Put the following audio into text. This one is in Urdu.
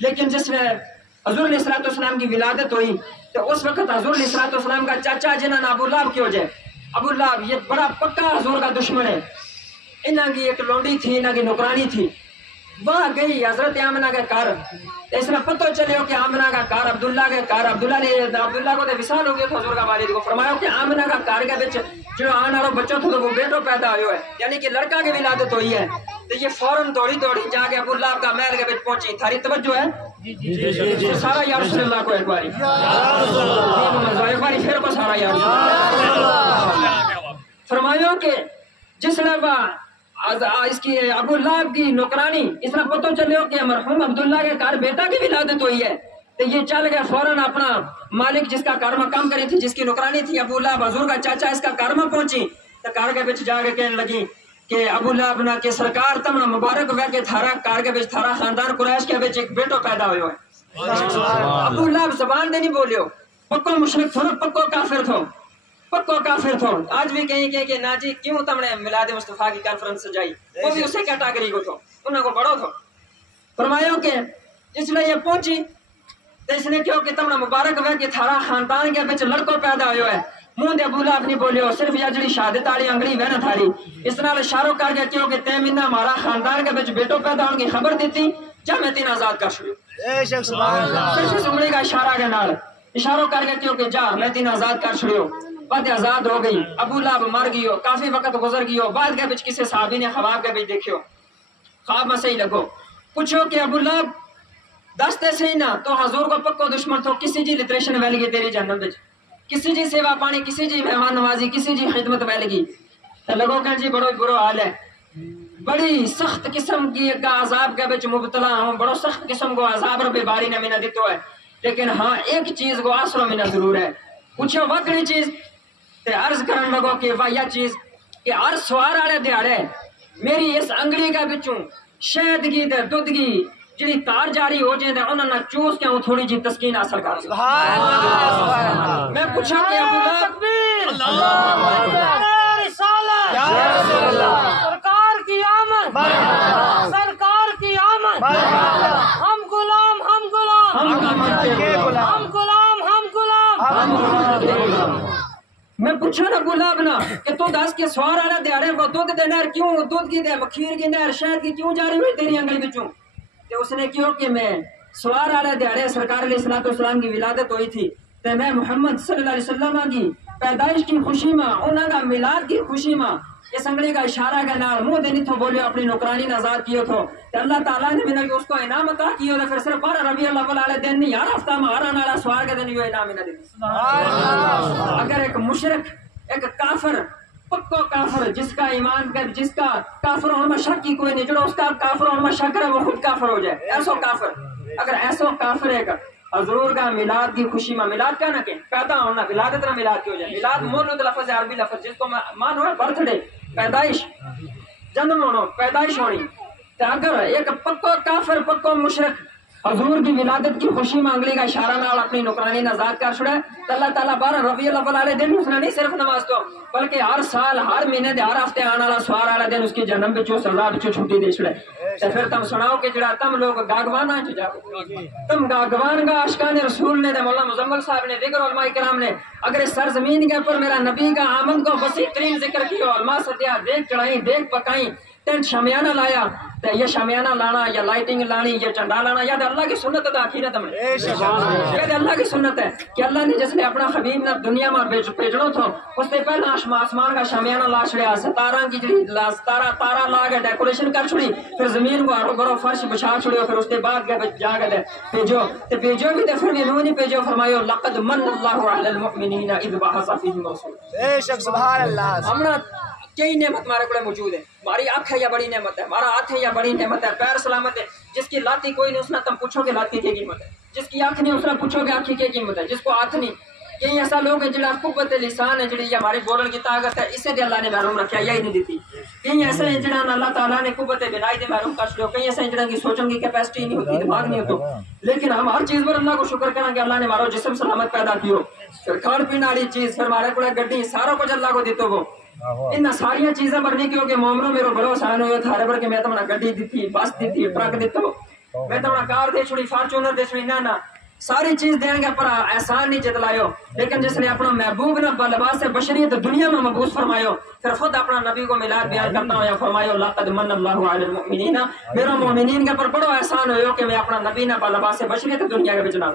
لیکن جس میں حضور علیہ السلام کی ولادت ہوئی تو اس وقت حضور علیہ السلام کا چاچا جنہاں نے ابو لہب کی وجہ، ابو لہب یہ بڑا پکا حضور کا دشمن ہے، انہاں کی ایک لونڈی تھی، انہاں کی نوکرانی تھی، وہاں گئی حضرت آمنہ کے گھر، اس میں پتہ چلے ہو کہ آمنہ کا گھر عبداللہ کے گھر، عبداللہ کو تو وصال ہو گیا تھا حضور کا والد کو، فرمایا کہ آمنہ کا گھر کے بچ جو آنے والا بچہ تھا تو وہ بیٹو پیدا ہوئے ہے، یعنی کہ لڑکا کی ولادت ہوئی ہے، تو یہ فوراً دوڑی جا کے ابو لہب کا محل کے بچ پہنچی۔ تھاری توجہ ہے؟ سارا یا رسول اللہ کو ایک باری، ایک باری پھر کو سارا یا رسول اللہ فرمایا کہ جس نے اس کی ابو لہب کی نوکرانی اس نے پتہ چلے ہو کہ مرحوم عبداللہ کے گھر بیٹا کی ولادت ہوئی ہے، تو یہ چل گیا فوراً اپنا مالک جس کا گھر میں کام کری تھی، جس کی نوکرانی تھی ابو لہب، حضور کا چاچا، اس کا گھر میں پہنچی تو گھر کے بچ جا کے کہنے لگی کہ ابو لہب نہ کہ سرکار تم مبارک ہوئے کہ تھارا گھر کے بچ تھارا خاندان قریش کے بچ ایک بیٹو پیدا ہوئے ہے۔ ابو لہب زبان دے نہیں بولیو، پکو مشرک تھو، پکو کافر تھو، پکو کافر تھو، آج بھی کہیں کہ نا جی کیوں تم نے میلاد مصطفیٰ کی کانفرنس سجائی، وہ بھی اسی کیٹاگری کو تھو، انہوں کو بڑو تھو۔ فرمایا کہ اس لیے یہ پہنچی تو اس نے کہو کہ تم نے مبارک ہوئے کہ تھارا خاندان کے بچ لڑکو پیدا ہوئے ہے، منہ دے ابو لہب نہیں بولیو، صرف یہ جڑی شہادت والی انگلی وے نہ تھاری، اس طرح اشاروں کر کے کہو کہ تے منا ہمارا خاندان کے بچ بیٹو پیدا ہونے کی خبر دیتی، جا میں تین آزاد کر چھوڑیو، صرف اس انگلی کا اشارہ کے نال اشاروں کر کے کہو کہ جا میں تین آزاد کر چھوڑیو، بات آزاد ہو گئی، ابو لہب مر گئیو، کافی وقت گزر گئیو، بعد کے بچ کسی صحابی نے خواب کے بچ دیکھیو، خواب میں صحیح لگو، پوچھو کہ ابو لہب دستے سے ہی نہ تو حضور کو پکو دشمن تو کسی جی لٹریشن ویل گی تیری جہنم وچ، کسی جی سیوا پانی، کسی جی مہمان نوازی، کسی جی خدمت ویل گی، تو لگو کہ جی بڑو برو حال ہے، بڑی سخت قسم کی ایک عذاب کے بچ مبتلا ہوں، بڑو سخت قسم کو عذاب رب باری نے مینہ دیتو ہے، لیکن ہاں ایک چیز کو آسرو مینہ ضرور ہے، پوچھو وقتی چیز تے عرض کرن لگو کہ واہ یہ چیز کہ ہر سوار والے دیہڑے میری اس انگلی کا بچوں شہد کی تے دودھ کی جڑی تار جاری ہو جائے انہوں نے چوس کے تھوڑی جی تسکین حاصل کر لی۔ میں پوچھا کہ ابو لہب سرکار کی آمد، سرکار کی آمد، ہم غلام، ہم غلام، ہم غلام، ہم غلام۔ میں پوچھا نا ابو لہب نا کہ تو دس کے سوار والا دیہڑے وہ دودھ دے نہر کیوں، دودھ کی دے مکھیر کی نہر شہد کی کیوں جاری ہوئی تیری انگلی بچوں؟ کہ اس نے کیوں کہ میں سوار والے دیہڑے سرکار علیہ السلام کی ولادت ہوئی تھی تو میں محمد صلی اللہ علیہ وسلم کی پیدائش کی خوشی میں، انہوں کا میلاد کی خوشی میں اس انگلی کا اشارہ کے نال منہ دینی تھو بولے اپنی نوکرانی نے آزاد کیو تھو تو اللہ تعالیٰ نے میں اس کو انعام عطا کیو تو پھر صرف 12 ربیع الاول والے دن نہیں، ہر ہفتہ میں ہر آنے والا سوار کے دن یہ انعام نہ دیتی۔ اگر ایک مشرک، ایک کافر، پکو کافر جس کا ایمان کا، جس کا کافر ہونے میں شک کی کوئی نہیں، جو اس کا کافر ہونے میں شک کرے وہ خود کافر ہو جائے، ایسو کافر، اگر ایسو کافر ہے حضور کا میلاد کی خوشی میں، میلاد کا نہ کہ پیدا ہونا، ولادت نہ میلاد کی ہو جائے، میلاد مولود لفظ عربی لفظ جس کو مان ہو برتھ ڈے، پیدائش، جنم ہونا، پیدائش ہونی، تو اگر ایک پکو کافر، پکو مشرک حضور کی ولادت کی خوشی میں انگلی کا اشارہ نال اپنی نوکرانی نے آزاد کر چھڑے تو اللہ تعالیٰ 12 ربیع الاول والے دن اس نے نہیں صرف نماز تو بلکہ ہر سال، ہر مہینے دے، ہر ہفتے آنے والا سوار والا دن اس کی جنم بچوں سزا بچوں چھٹی دے چھڑے۔ تو پھر تم سناؤ کہ جڑا تم لوگ گاگوان آج جاؤ، تم گاگوان کا عاشقان رسول نے، مولا مزمل صاحب نے، دیگر علماء کرام نے اگر اس سرزمین کے اوپر میرا نبی کا آمد کو وسیع ترین ذکر کیا، علماء ستیا دیکھ چڑھائیں، دیکھ پکائیں، ٹینٹ شامیانہ لایا، تو یہ شامیانہ لانا یا لائٹنگ لانی یا چنڈا لانا یا اللہ کی سنت ادا کی نا تم نے، یہ اللہ کی سنت ہے کہ اللہ نے جس نے اپنا حبیب نے دنیا میں بھیجنا تھا اس سے پہلا آسمان کا شامیانہ لا چھڑیا، ستارہ کی جڑی تارا لا کے ڈیکوریشن کر چھڑی، پھر زمین کو ہرو برو فرش بچھا چھڑیو، پھر اس کے بعد جا کے بھیجو تو بھیجو بھی تو پھر بھی نہیں بھیجو، فرمایو لقد من اللہ علی المؤمنین اذ بعث فیہم رسولا، بے شک سبحان اللہ۔ ہمنا کئی نعمت ہمارے کو موجود ہے، ہماری آنکھ ہے یا بڑی نعمت ہے، ہمارا ہاتھ ہے یا بڑی نعمت ہے، پیر سلامت ہے، جس کی لاتی کوئی نہیں اس نے تم پوچھو کہ لاتی کی قیمت ہے، جس کی آنکھ نہیں اس نے پوچھو کہ آنکھ کی قیمت ہے، جس کو ہاتھ نہیں، کئی ایسا لوگ ہیں جنہاں قوت لسان ہے، جڑی ہماری بولن کی طاقت ہے، اسے دے اللہ نے محروم رکھا، یہی نہیں دیتی، کئی ایسے ہیں جنہاں اللہ تعالیٰ نے قوت بنائی دے محروم کر چھوڑو، کئی ایسے ہیں جنہاں کی سوچن کی کیپیسٹی نہیں ہوتی، دماغ نہیں ہوتا، لیکن ہم ہر چیز پر اللہ کو شکر کریں کہ اللہ نے ہمارا جسم سلامت پیدا کیو، پھر کھان پینے والی چیز، پھر ہمارے کو گڈی، سارا کچھ اللہ کو دیتو وہ ان ساری چیزیں پر نہیں کیوں کہ مومنوں میرے بھروسہ نہیں ہوئے تھارے پر کہ میں تمہیں گڈی دیتی، بس دیتی، ٹرک دیتا میں تو کار دے چھوڑی فارچونر دے چھوڑی نہ ساری چیز دیں گے پر احسان نہیں جتلائیو لیکن جس نے اپنا محبوب نہ لباس بشریت دنیا میں مبعوث فرمائیو پھر خود اپنا نبی کو میلاد بیان کرتا ہوں یا فرمائیو لقد من اللہ علی المؤمنین میرا مومنین کے پر بڑا احسان ہوئے کہ میں اپنا نبی نہ لباس بشریت دنیا کے بچ نہ